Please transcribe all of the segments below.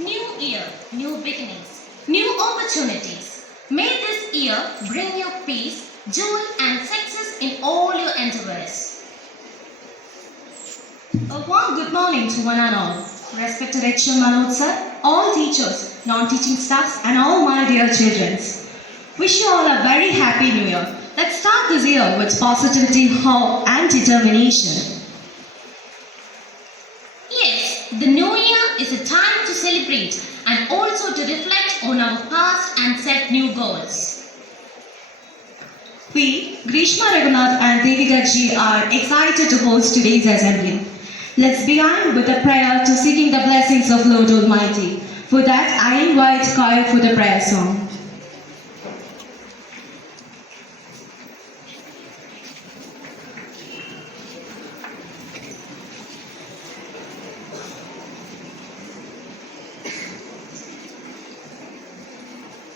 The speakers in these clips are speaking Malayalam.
New year, new beginnings, new opportunities. May this year bring you peace, joy and success in all your endeavors. A warm good morning to one and all. Respected HM Manoj sir, all teachers, non-teaching staffs and all my dear children. Wish you all a very happy new year. Let's start this year with positivity, hope and determination. Yes, the new year is a time to celebrate and also to reflect on our past and set new goals. We, Grishma Raghunath and Devika ji are excited to host today's assembly. Let's begin with a prayer to seeking the blessings of Lord Almighty. For that, I invite Kyle for the prayer song.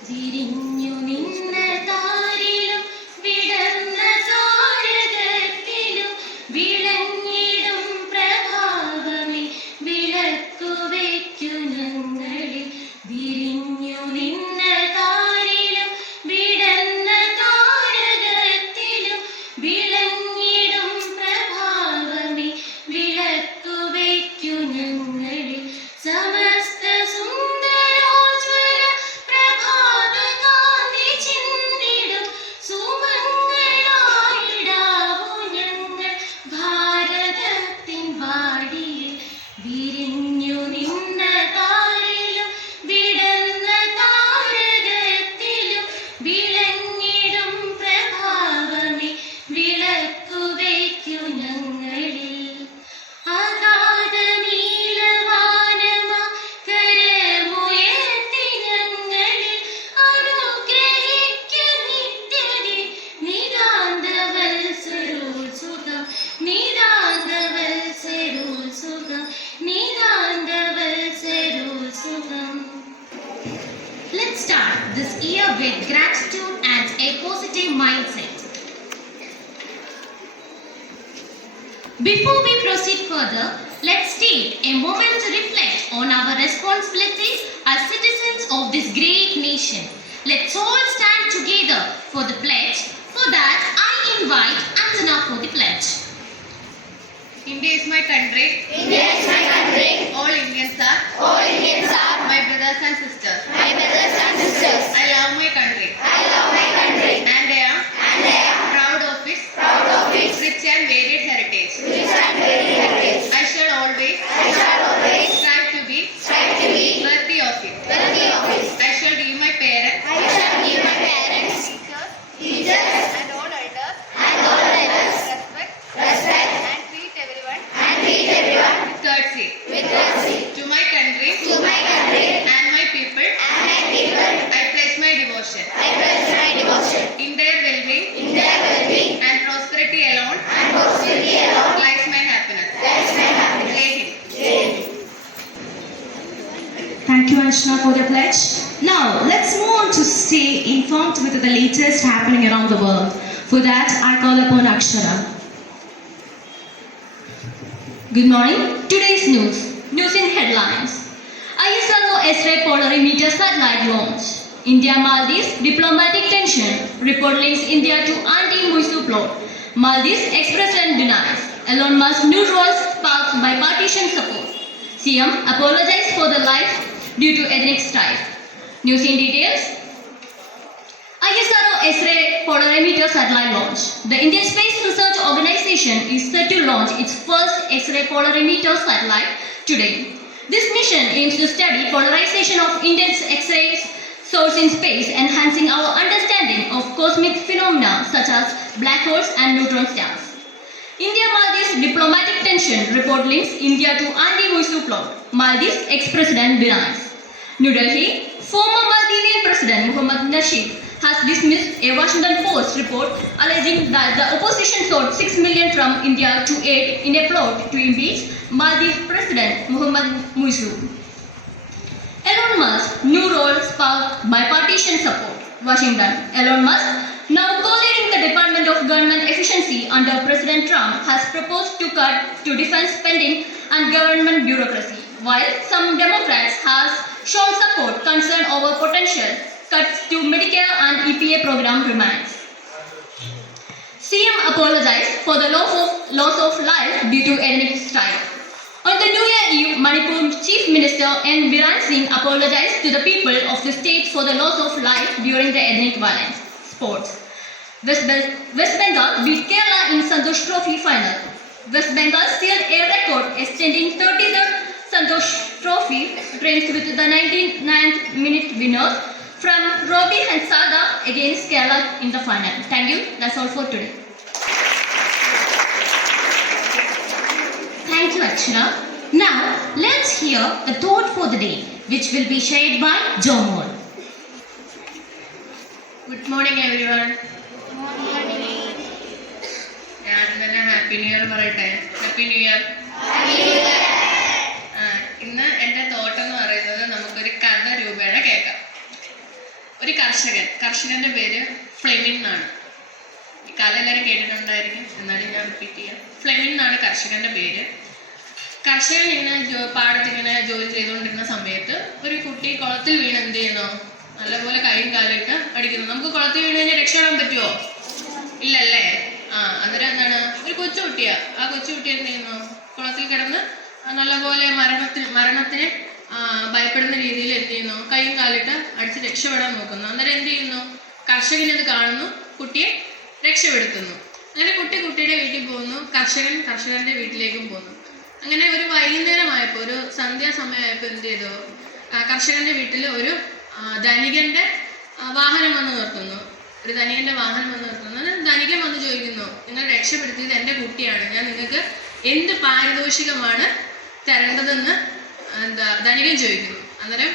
വിരിഞ്ഞു നിന്ന താരിലും വിടർന്ന താരകത്തിലും വിളങ്ങിടും പ്രഭാവമേ വിളക്കുവയ്ക്കു ഞങ്ങളിൽ. വിരിഞ്ഞു നിന്ന താരിലും വിടർന്ന താരകത്തിലും വിളങ്ങിടും പ്രഭാവമേ വിളക്കുവയ്ക്കു ഞങ്ങളിൽ. സമസ്ത Let's start this year with gratitude and a positive mindset. Before we proceed further, let's take a moment to reflect on our responsibilities as citizens of this great nation. Let's all stand together for the pledge. For that, I invite Anjana for the pledge. India is my country. India is my country. All Indians are. All Indians are My brothers and sisters. my brothers and sisters. I love my country. I love my country And I am proud of its proud of its rich and varied heritage. rich and varied heritage. I shall always I shall always strive to be worthy of it. worthy of it. I shall give my parents, I shall give my parents, teachers, and all elders and all others respect respect and treat everyone and treat everyone with courtesy. with courtesy. To my country To my country and my people, and my people, I pledge my devotion. I pledge my devotion. In their well-being In their well-being and prosperity alone and prosperity alone lies my happiness. lies my happiness. Jai Hind. Jai Hind. Thank you, Anjana, for the pledge. Now, let's move on to stay informed with the latest happening around the world. For that, I call upon Akshara. Good morning. Today's news. News in headlines. ISRO S-ray polarimeter satellite launch. India-Maldives diplomatic tension. Report links India to anti-Muizu plot. Maldives expressed and denies. Elon Musk new roles sparked by partition support. CM apologized for the life due to ethnic strife. News in details. ISRO S-ray polarimeter satellite launch. The Indian Space Research Organization is set to launch its first X-ray polarimeter satellite today. This mission aims to study polarization of Indian X-ray source in space, enhancing our understanding of cosmic phenomena such as black holes and neutron stars. India-Maldives diplomatic tension. Report links India to anti-Muizu plot. Maldives ex-president denies. New Delhi. Former Maldivian President Mohammad Nasheed has dismissed a Washington Post report alleging that the opposition sought 6 million from India to aid in a plot to impeach Maldives President Mohammad Muizu. Elon Musk new role sparked bipartisan support. Washington. Elon Musk, now co-leading the Department of Government Efficiency under President Trump, has proposed to cut to defense spending and government bureaucracy. while some Democrats has shown support, concern over potential cuts to Medicare and EPA program remains. CM apologized for the loss of life due to ethnic strife. On the New Year Eve, Manipur Chief Minister N. Biren Singh apologized to the people of the state for the loss of life during the ethnic violence. Sports. West Bengal beat Kerala in Santosh Trophy final. West Bengal sealed a record extending 33rd Santosh Trophy drinks with the 99th minute winner from Robbie Hansada against Kerala in the final. Thank you. That's all for today. Thank you, Akshara. Now, let's hear the thought for the day, which will be shared by Jomol. Good morning, everyone. ഞാൻ തന്നെ ഹാപ്പി ന്യൂ ഇയർ പറയട്ടെ. Happy new year. ഇന്ന് എൻ്റെ തോട്ട് എന്ന് പറയുന്നത് നമുക്കൊരു കഥ രൂപേണ കേൾക്കാം. ഒരു കർഷകന്റെ പേര് ഫ്ലെമിൻ എന്നാണ്. ഈ കഥ എല്ലാവരും കേട്ടിട്ടുണ്ടായിരിക്കും, എന്നാലും ഞാൻ റിപ്പീറ്റ് ചെയ്യാം. ഫ്ലെമിൻ എന്നാണ് കർഷകന്റെ പേര്. കർഷകൻ ഇങ്ങനെ പാടത്തിങ്ങനെ ജോലി ചെയ്തുകൊണ്ടിരുന്ന സമയത്ത് ഒരു കുട്ടി കുളത്തിൽ വീണ് എന്ത് ചെയ്യുന്നു, നല്ലപോലെ കൈയും കാലിട്ട് അടിക്കുന്നു. നമുക്ക് കുളത്തിൽ വീണ് കഴിഞ്ഞാൽ രക്ഷപ്പെടാൻ പറ്റുമോ? ഇല്ലല്ലേ? അന്നേരം എന്താണ്, ഒരു കൊച്ചുകുട്ടിയാ. ആ കൊച്ചുകുട്ടി എന്ത് ചെയ്യുന്നു, കുളത്തിൽ കിടന്ന് നല്ലപോലെ മരണത്തിന് ഭയപ്പെടുന്ന രീതിയിൽ എന്ത് ചെയ്യുന്നു, കൈയും കാലിട്ട് അടിച്ച് രക്ഷപ്പെടാൻ നോക്കുന്നു. അന്നേരം എന്ത് ചെയ്യുന്നു, കർഷകൻ ഇത് കാണുന്നു, കുട്ടിയെ രക്ഷപ്പെടുത്തുന്നു. അങ്ങനെ കുട്ടിയുടെ വീട്ടിൽ പോകുന്നു, കർഷകന്റെ വീട്ടിലേക്കും പോകുന്നു. അങ്ങനെ ഒരു വൈകുന്നേരമായപ്പോൾ, ഒരു സന്ധ്യാസമയമായപ്പോൾ എന്ത് ചെയ്തു, കർഷകന്റെ വീട്ടിൽ ഒരു ധനികന്റെ വാഹനം വന്ന് നിർത്തുന്നു. ധനികൻ വന്ന് ചോദിക്കുന്നു, നിങ്ങൾ രക്ഷപ്പെടുത്തിയത് എൻ്റെ കുട്ടിയാണ്, ഞാൻ നിങ്ങൾക്ക് എന്ത് പാരിതോഷികമാണ് തരേണ്ടതെന്ന് ധനികൻ ചോദിക്കുന്നു. അന്നേരം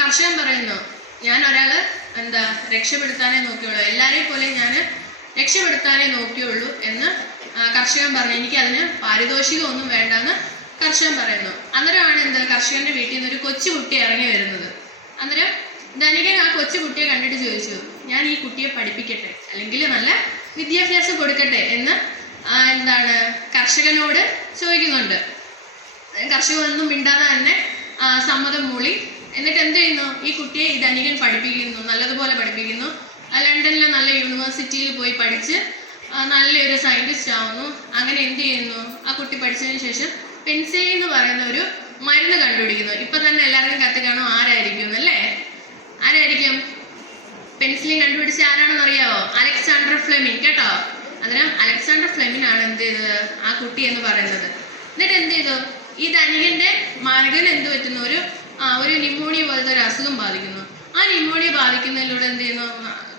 കർഷകൻ പറയുന്നു, ഞാൻ ഒരാള് രക്ഷപ്പെടുത്താനേ നോക്കിയുള്ളൂ, എല്ലാവരെയും പോലെ ഞാൻ രക്ഷപ്പെടുത്താനേ നോക്കിയുള്ളൂ എന്ന് കർഷകൻ പറഞ്ഞു. എനിക്ക് അതിന് പാരിതോഷികം ഒന്നും വേണ്ടെന്ന് കർഷകൻ പറയുന്നു. അന്നേരമാണ് കർഷകന്റെ വീട്ടിൽ നിന്ന് ഒരു കൊച്ചുകുട്ടി ഇറങ്ങി വരുന്നത്. അന്നേരം ധനികൻ ആ കൊച്ചുകുട്ടിയെ കണ്ടിട്ട് ചോദിച്ചു, ഞാൻ ഈ കുട്ടിയെ പഠിപ്പിക്കട്ടെ, അല്ലെങ്കിൽ നല്ല വിദ്യാഭ്യാസം കൊടുക്കട്ടെ എന്ന് കർഷകനോട് ചോദിക്കുന്നുണ്ട്. കർഷകൻ ഒന്നും മിണ്ടാതെ തന്നെ സമ്മതം മൂളി. എന്നിട്ട് എന്ത് ചെയ്യുന്നു, ഈ കുട്ടിയെ ഈ ധനികൻ പഠിപ്പിക്കുന്നു, നല്ലതുപോലെ പഠിപ്പിക്കുന്നു. ലണ്ടനിലെ നല്ല യൂണിവേഴ്സിറ്റിയിൽ പോയി പഠിച്ച് നല്ലൊരു സയന്റിസ്റ്റ് ആവുന്നു. അങ്ങനെ എന്ത് ചെയ്യുന്നു, ആ കുട്ടി പഠിച്ചതിന് ശേഷം പെൻസിലിൻ എന്ന് പറയുന്ന ഒരു മരുന്ന് കണ്ടുപിടിക്കുന്നു. ഇപ്പൊ തന്നെ എല്ലാവർക്കും കത്ത് കാണും, ആരായിരിക്കും അല്ലേ? ആരായിരിക്കും പെൻസിലിൻ കണ്ടുപിടിച്ച? ആരാണെന്ന് അറിയാവോ? അലക്സാണ്ടർ ഫ്ലെമിൻ. കേട്ടോ? അന്നേരം അലക്സാണ്ടർ ഫ്ലെമിൻ ആണ് എന്ത് ചെയ്തത്, ആ കുട്ടി എന്ന് പറയുന്നത്. എന്നിട്ട് എന്ത് ചെയ്തു, ഈ ധനികന്റെ മകൻ എന്ത് പറ്റുന്നു, ഒരു ന്യൂമോണിയ പോലത്തെ ഒരു അസുഖം ബാധിക്കുന്നു. ആ ന്യൂമോണിയ ബാധിക്കുന്നതിലൂടെ എന്ത് ചെയ്യുന്നു,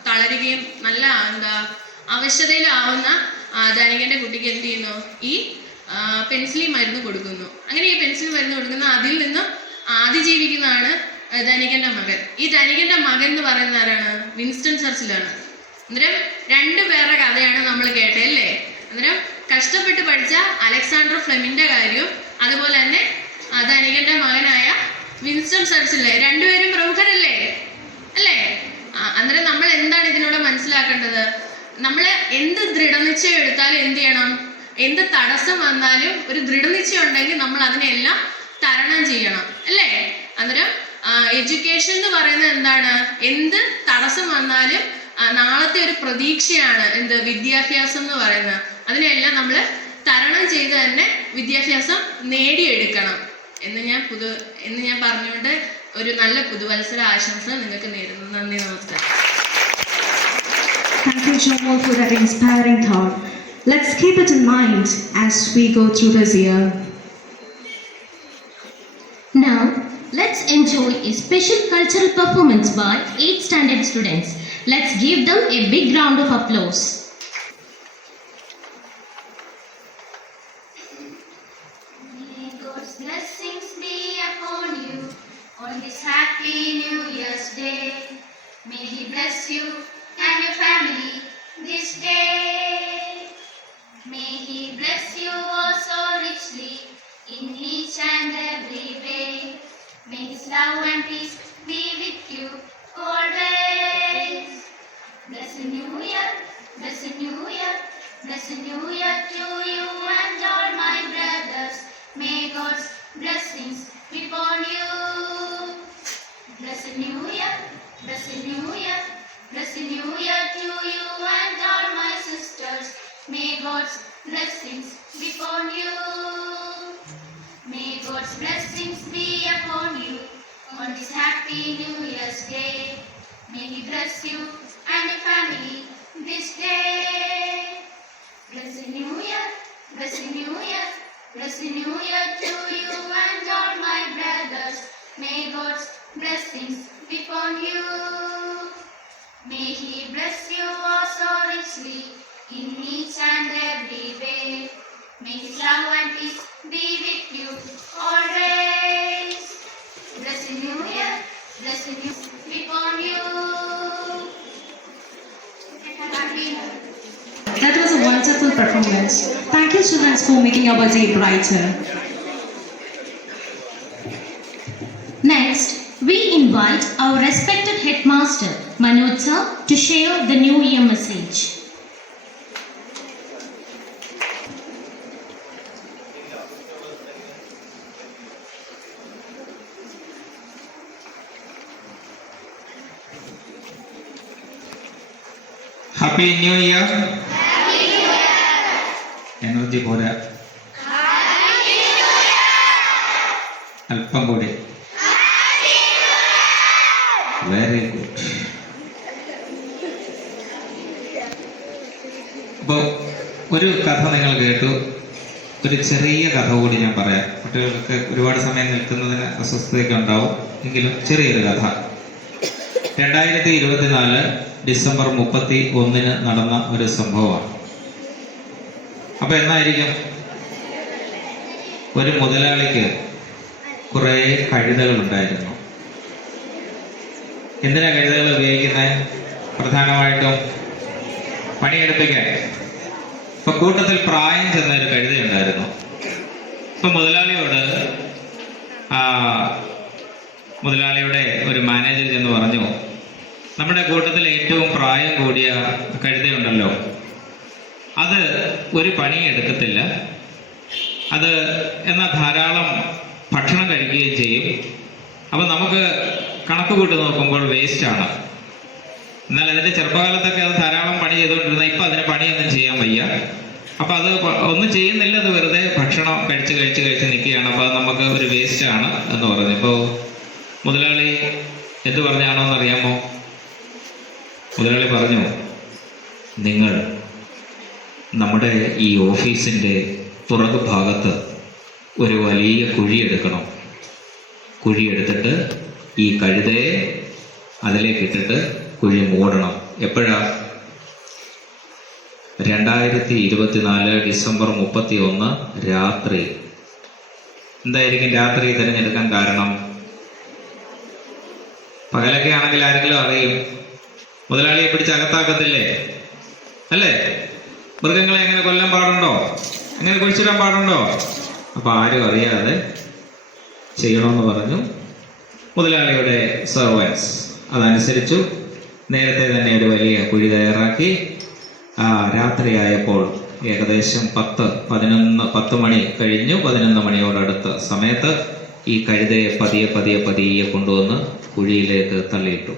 തളരുകയും നല്ല അവശതയിലാവുന്ന ധനികന്റെ കുട്ടിക്ക് എന്ത് ചെയ്യുന്നു, ഈ പെൻസിലിൻ മരുന്ന് കൊടുക്കുന്നു. അങ്ങനെ ഈ പെൻസിലിൻ മരുന്ന് കൊടുക്കുന്ന അതിൽ നിന്നും അതിജീവിക്കുന്നതാണ് ധനികന്റെ മകൻ. ഈ ധനികന്റെ മകൻ എന്ന് പറയുന്ന ആരാണ്? വിൻസ്റ്റൺ ചർച്ചിലാണ്. അന്നേരം രണ്ടുപേരുടെ കഥയാണ് നമ്മൾ കേട്ടത് അല്ലേ? അന്നേരം കഷ്ടപ്പെട്ട് പഠിച്ച അലക്സാണ്ടർ ഫ്ലെമിന്റെ കാര്യവും അതുപോലെ തന്നെ ധനികന്റെ മകനായ വിൻസ്റ്റൺ ചർച്ചിലെ രണ്ടുപേരും പ്രമുഖരല്ലേ അല്ലേ? അന്നേരം നമ്മൾ എന്താണ് ഇതിലൂടെ മനസ്സിലാക്കേണ്ടത്? നമ്മൾ എന്ത് ദൃഢനിശ്ചയം എടുത്താലും എന്ത് ചെയ്യണം, എന്ത് തടസ്സം വന്നാലും ഒരു ദൃഢനിശ്ചയം ഉണ്ടെങ്കിൽ നമ്മൾ അതിനെല്ലാം തരണം ചെയ്യണം അല്ലേ? അന്നേരം എഡ്യൂക്കേഷൻ എന്ന് പറയുന്നത് എന്താണ്? എന്ത് തടസ്സം വന്നാലും നാളത്തെ ഒരു പ്രതീക്ഷയാണ് വിദ്യാഭ്യാസം എന്ന് പറയുന്നത്. അതിനെല്ലാം നമ്മൾ തരണം ചെയ്ത് തന്നെ വിദ്യാഭ്യാസം നേടിയെടുക്കണം എന്ന് ഞാൻ പറഞ്ഞുകൊണ്ട് ഒരു നല്ല പുതുവത്സര ആശംസ നിങ്ങൾക്ക് നേരുന്നു. നന്ദി, നമസ്കാരം. Thank you, Jomo, for that inspiring thought. Let's keep it in mind as we go through this year. Now, let's enjoy a special cultural performance by 8th standard students. Let's give them a big round of applause. May God's blessings be upon you on this happy New Year's Day. May He bless you and your family this day. May He bless you oh so richly in each and every way. May His love and peace be with you always. Blessed New Year, blessed New Year, blessed New Year to you and all my brothers. May God's God's blessings be upon you on this happy New Year's Day. May He bless you and your family this day. Blessed New Year, blessed New Year, blessed New Year to you and all my brothers. May God's blessings be upon you. May He bless you also richly in each and every way. May His love and peace be with you always. Blessed New Year, blessed New Year be upon you. Happy New Year. That was a wonderful performance. Thank you, students, for making our day brighter. Next, we invite our respected headmaster, Manoj sir, to share the New Year message. Happy new year. Energy പോരാ, അല്പം കൂടി. Very good. അപ്പോൾ ഒരു കഥ നിങ്ങൾ കേട്ടു. ഒരു ചെറിയ കഥ കൂടി ഞാൻ പറയാം. കുട്ടികൾക്ക് ഒരുപാട് സമയം നിൽക്കുന്നതിന് അസ്വസ്ഥതയൊക്കെ ഉണ്ടാവും, എങ്കിലും ചെറിയൊരു കഥ. 2024 ഡിസംബർ 31 നടന്ന ഒരു സംഭവമാണ്. അപ്പൊ എന്നായിരിക്കും? ഒരു മുതലാളിക്ക് കുറേ കഴുതകൾ ഉണ്ടായിരുന്നു. എന്തിനാ കഴുതകൾ ഉപയോഗിക്കുന്നത്? പ്രധാനമായിട്ടും പണിയെടുപ്പിക്കാൻ. ഇപ്പൊ കൂട്ടത്തിൽ പ്രായം ചെന്ന ഒരു കഴുതയുണ്ടായിരുന്നു. ഇപ്പൊ മുതലാളിയുടെ ഒരു മാനേജർ ചെന്ന് പറഞ്ഞു, നമ്മുടെ കൂട്ടത്തിൽ ഏറ്റവും പ്രായം കൂടിയ കഴുതയുണ്ടല്ലോ, അത് ഒരു പണിയും എടുക്കത്തില്ല, അത് എന്നാൽ ധാരാളം ഭക്ഷണം കഴിക്കുകയും ചെയ്യും. അപ്പം നമുക്ക് കണക്ക് കൂട്ടി നോക്കുമ്പോൾ വേസ്റ്റാണ്. എന്നാൽ അതിൻ്റെ ചെറുപ്പകാലത്തൊക്കെ അത് ധാരാളം പണി ചെയ്തുകൊണ്ടിരുന്ന ഇപ്പം അതിന് പണിയൊന്നും ചെയ്യാൻ വയ്യ. അപ്പം അത് ഒന്നും ചെയ്യുന്നില്ല, അത് വെറുതെ ഭക്ഷണം കഴിച്ച് നിൽക്കുകയാണ്. അപ്പോൾ അത് നമുക്ക് ഒരു വേസ്റ്റാണ് എന്ന് പറഞ്ഞു. ഇപ്പോൾ മുതലാളി എന്ത് പറഞ്ഞാണോ എന്നറിയാമോ? മുതലാളി പറഞ്ഞു, നിങ്ങൾ നമ്മുടെ ഈ ഓഫീസിൻ്റെ പുറകു ഭാഗത്ത് ഒരു വലിയ കുഴിയെടുക്കണം. കുഴിയെടുത്തിട്ട് ഈ കഴുതയെ അതിലേക്ക് ഇട്ടിട്ട് കുഴി മൂടണം. എപ്പോഴാ? 2024 ഡിസംബർ 31 രാത്രി. എന്തായിരിക്കും രാത്രി തിരഞ്ഞെടുക്കാൻ കാരണം? പകലൊക്കെ ആണെങ്കിൽ ആരെങ്കിലും അറിയും, മുതലാളിയെ പിടിച്ച് അകത്താക്കത്തില്ലേ, അല്ലേ? മൃഗങ്ങളെ എങ്ങനെ കൊല്ലാൻ പാടുണ്ടോ? എങ്ങനെ കുഴിച്ചിടാൻ പാടുണ്ടോ? അപ്പൊ ആരും അറിയാതെ ചെയ്യണമെന്ന് പറഞ്ഞു. മുതലാളിയുടെ സെർവൻസ് അതനുസരിച്ചു നേരത്തെ തന്നെ ഒരു വലിയ കുഴി തയ്യാറാക്കി. രാത്രിയായപ്പോൾ ഏകദേശം 10 മണി കഴിഞ്ഞു. 11 മണിയോടടുത്ത സമയത്ത് ഈ കഴുതയെ പതിയെ കൊണ്ടുവന്ന് കുഴിയിലേക്ക് തള്ളിയിട്ടു.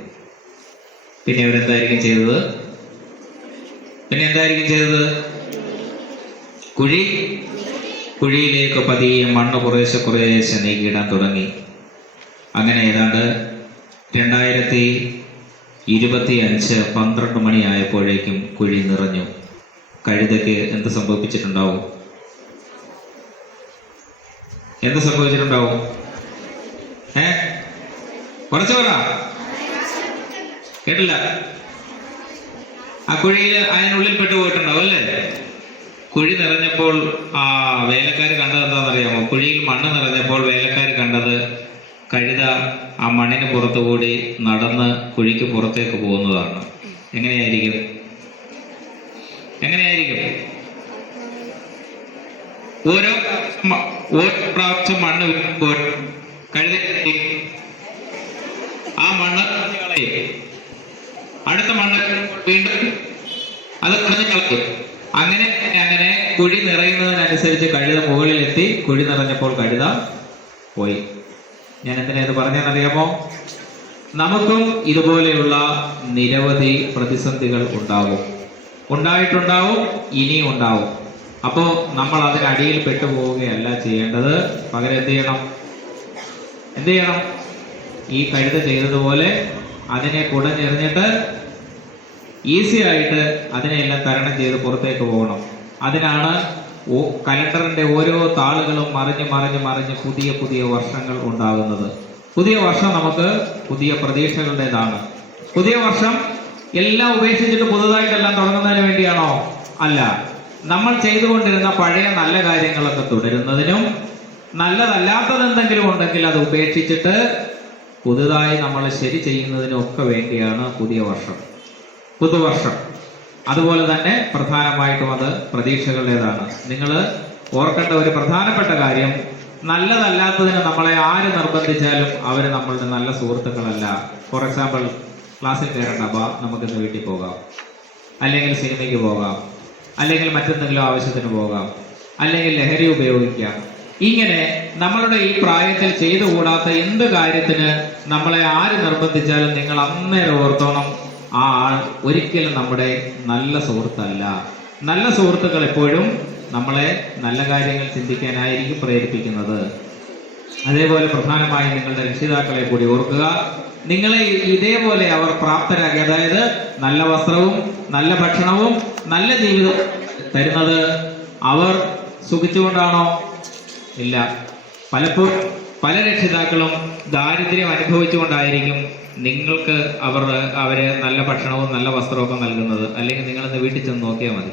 പിന്നെ അവരെന്തായിരിക്കും ചെയ്തത്? കുഴിയിലേക്ക് പതിയെ മണ്ണ് കുറേശ്ശെ നീക്കിയിടാൻ തുടങ്ങി. അങ്ങനെ ഏതാണ്ട് 2025 12 മണിയായപ്പോഴേക്കും കുഴി നിറഞ്ഞു. കഴുതയ്ക്ക് എന്ത് സംഭവിച്ചിട്ടുണ്ടാവും? കുറച്ച് പറ, കേട്ടില്ല. ആ കുഴിയിൽ അതിനുള്ളിൽ പെട്ടുപോയിട്ടുണ്ടാവും അല്ലേ? കുഴി നിറഞ്ഞപ്പോൾ വേലക്കാർ കണ്ടത് എന്താണെന്നറിയാമോ? കുഴിയിൽ മണ്ണ് നിറഞ്ഞപ്പോൾ വേലക്കാർ കണ്ടത് കഴുത ആ മണ്ണിന് പുറത്തുകൂടി നടന്ന് കുഴിക്ക് പുറത്തേക്ക് പോകുന്നതാണ്. എങ്ങനെയായിരിക്കും? ഓരോ പ്രാവശ്യം മണ്ണ് വീഴുമ്പോൾ കഴുത ആ മണ്ണ് അടുത്ത മണ്ണ് വീണ്ടും അത് കളഞ്ഞു. അങ്ങനെ കുഴി നിറയുന്നതിനനുസരിച്ച് കഴുത മുകളിലെത്തി. കുഴി നിറഞ്ഞപ്പോൾ കഴുത പോയി. ഞാൻ എന്തിനാ ഇത് പറഞ്ഞെന്നറിയാമോ? നമുക്കും ഇതുപോലെയുള്ള നിരവധി പ്രതിസന്ധികൾ ഉണ്ടായിട്ടുണ്ടാവും, ഇനിയും ഉണ്ടാവും. അപ്പോൾ നമ്മൾ അതിനടിയിൽ പെട്ടുപോവുകയല്ല ചെയ്യേണ്ടത്. പകരം എന്ത് ചെയ്യണം? ഈ കഴുത ചെയ്തതുപോലെ അതിനെ കുടഞ്ഞെറിഞ്ഞിട്ട് ഈസി ആയിട്ട് അതിനെല്ലാം തരണം ചെയ്ത് പുറത്തേക്ക് പോകണം. അതിനാണ് കലണ്ടറിന്റെ ഓരോ താളുകളും മറിഞ്ഞ് പുതിയ പുതിയ വർഷങ്ങൾ ഉണ്ടാകുന്നത്. പുതിയ വർഷം നമുക്ക് പുതിയ പ്രതീക്ഷകളുടേതാണ്. പുതിയ വർഷം എല്ലാം ഉപേക്ഷിച്ചിട്ട് പുതുതായിട്ടെല്ലാം തുടങ്ങുന്നതിന് വേണ്ടിയാണോ? അല്ല. നമ്മൾ ചെയ്തുകൊണ്ടിരുന്ന പഴയ നല്ല കാര്യങ്ങളൊക്കെ തുടരുന്നതിനും നല്ലതല്ലാത്തത് എന്തെങ്കിലും ഉണ്ടെങ്കിൽ അത് ഉപേക്ഷിച്ചിട്ട് പുതുതായി നമ്മൾ ശരി ചെയ്യുന്നതിനും ഒക്കെ വേണ്ടിയാണ് പുതുവർഷം. അതുപോലെ തന്നെ പ്രധാനമായിട്ടും അത് പ്രതീക്ഷകളുടേതാണ്. നിങ്ങൾ ഓർക്കേണ്ട ഒരു പ്രധാനപ്പെട്ട കാര്യം, നല്ലതല്ലാത്തതിന് നമ്മളെ ആര് നിർബന്ധിച്ചാലും അവർ നമ്മളുടെ നല്ല സുഹൃത്തുക്കളല്ല. ഫോർ എക്സാമ്പിൾ, ക്ലാസ്സിൽ കയറേണ്ട, നമുക്കിന്ന് വീട്ടിൽ പോകാം, അല്ലെങ്കിൽ സിനിമയ്ക്ക് പോകാം, അല്ലെങ്കിൽ മറ്റെന്തെങ്കിലും ആവശ്യത്തിന് പോകാം, അല്ലെങ്കിൽ ലഹരി ഉപയോഗിക്കാം. ഇങ്ങനെ നമ്മളുടെ ഈ പ്രായത്തിൽ ചെയ്തുകൂടാത്ത എന്ത് കാര്യത്തിന് നമ്മളെ ആര് നിർബന്ധിച്ചാലും നിങ്ങൾ അന്നേരം ഓർത്തോണം, ആ ആൾ ഒരിക്കലും നമ്മുടെ നല്ല സുഹൃത്തല്ല. നല്ല സുഹൃത്തുക്കൾ എപ്പോഴും നമ്മളെ നല്ല കാര്യങ്ങൾ ചിന്തിക്കാനായിരിക്കും പ്രേരിപ്പിക്കുന്നത്. അതേപോലെ പ്രധാനമായും നിങ്ങളുടെ രക്ഷിതാക്കളെ കൂടി ഓർക്കുക. നിങ്ങളെ ഇതേപോലെ അവർ പ്രാപ്തരാക്കി, അതായത് നല്ല വസ്ത്രവും നല്ല ഭക്ഷണവും നല്ല ജീവിതവും തരുന്നത് അവർ സുഖിച്ചുകൊണ്ടാണോ? ഇല്ല. പലപ്പോഴും പല രക്ഷിതാക്കളും ദാരിദ്ര്യം അനുഭവിച്ചുകൊണ്ടായിരിക്കും നിങ്ങൾക്ക് അവര് നല്ല ഭക്ഷണവും നല്ല വസ്ത്രവും ഒക്കെ നൽകുന്നത്. അല്ലെങ്കിൽ നിങ്ങളിന്ന് വീട്ടിൽ ചെന്ന് നോക്കിയാൽ മതി.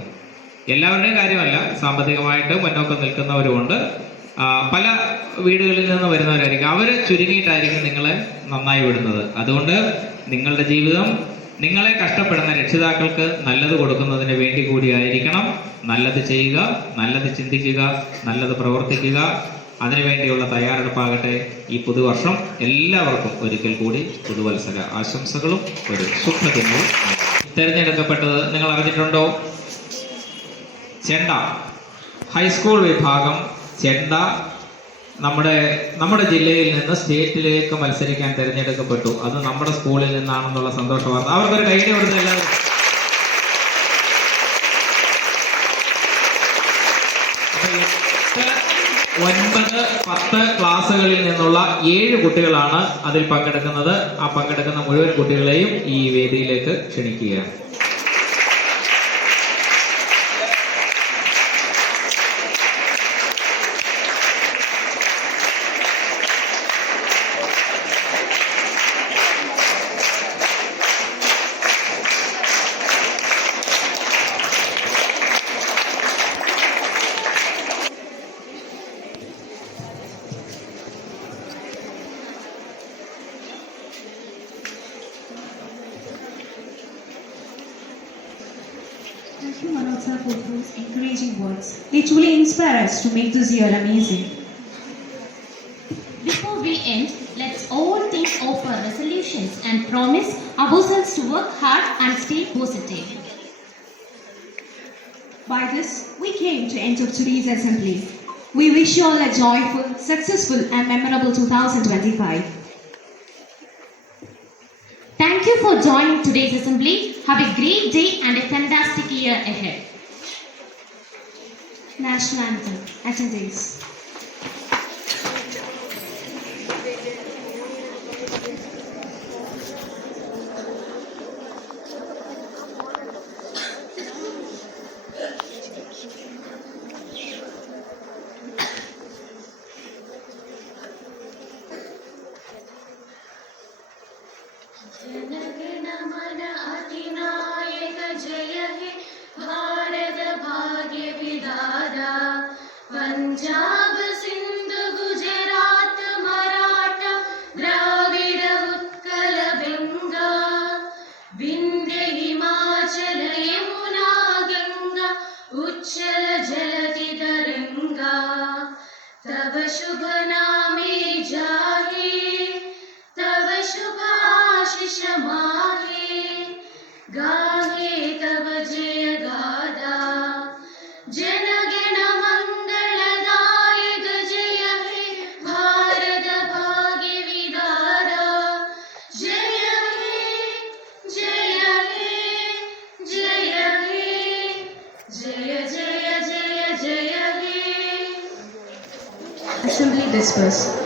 എല്ലാവരുടെയും കാര്യമല്ല, സാമ്പത്തികമായിട്ട് മുന്നോക്കം നിൽക്കുന്നവരുമുണ്ട്. പല വീടുകളിൽ നിന്ന് വരുന്നവരായിരിക്കും. അവര് ചുരുങ്ങിയിട്ടായിരിക്കും നിങ്ങളെ നന്നായി വിടുന്നത്. അതുകൊണ്ട് നിങ്ങളുടെ ജീവിതം നിങ്ങളെ കഷ്ടപ്പെടുന്ന രക്ഷിതാക്കൾക്ക് നല്ലത് കൊടുക്കുന്നതിന് വേണ്ടി കൂടിയായിരിക്കണം. നല്ലത് ചെയ്യുക, നല്ലത് ചിന്തിക്കുക, നല്ലത് പ്രവർത്തിക്കുക. അതിനുവേണ്ടിയുള്ള തയ്യാറെടുപ്പാകട്ടെ ഈ പുതുവർഷം. എല്ലാവർക്കും ഒരിക്കൽ കൂടി പുതുവത്സര ആശംസകളും ഒരു ശുഭദിനവും. തിരഞ്ഞെടുക്കപ്പെട്ടത് നിങ്ങൾ അറിഞ്ഞിട്ടുണ്ടോ? ചെണ്ട, ഹൈസ്കൂൾ വിഭാഗം ചെണ്ട നമ്മുടെ ജില്ലയിൽ നിന്ന് സ്റ്റേറ്റിലേക്ക് മത്സരിക്കാൻ തിരഞ്ഞെടുക്കപ്പെട്ടു. അത് നമ്മുടെ സ്കൂളിൽ നിന്നാണെന്നുള്ള സന്തോഷ വാർത്ത. അവർക്കൊരു കൈയ്യടി കൊടുത്ത എല്ലാവരും. 9, 10 ക്ലാസ്സുകളിൽ നിന്നുള്ള 7 കുട്ടികളാണ് അതിൽ പങ്കെടുക്കുന്നത്. ആ പങ്കെടുക്കുന്ന മുഴുവൻ കുട്ടികളെയും ഈ വേദിയിലേക്ക് ക്ഷണിക്കുകയാണ്. Thank you, Manoj, for those encouraging words. They truly inspire us to make this year amazing. Before we end, let's all think of our resolutions and promise ourselves to work hard and stay positive. By this, we came to end of today's assembly. We wish you all a joyful, successful and memorable 2025. Thank you for joining today's assembly. Have a great day and a fantastic year ahead. National Anthem. Attendance. जनगण मन अधिनायक जय हे भारत भाग्य विधाता पंजाब सिंध गुजरात मराठा द्राविड उत्कल बंगा विंध्य हिमाचल यमुना गंगा उच्चल जलधि तरंगा तब शुभ नामे जाहे तब शुभ आशीष माहे गाहे तब जय गादा जन गण मंगलदायक जय हे भारत भाग्य विधाता जय हे जय हे जय हे जय जय जय Assembly dispersed.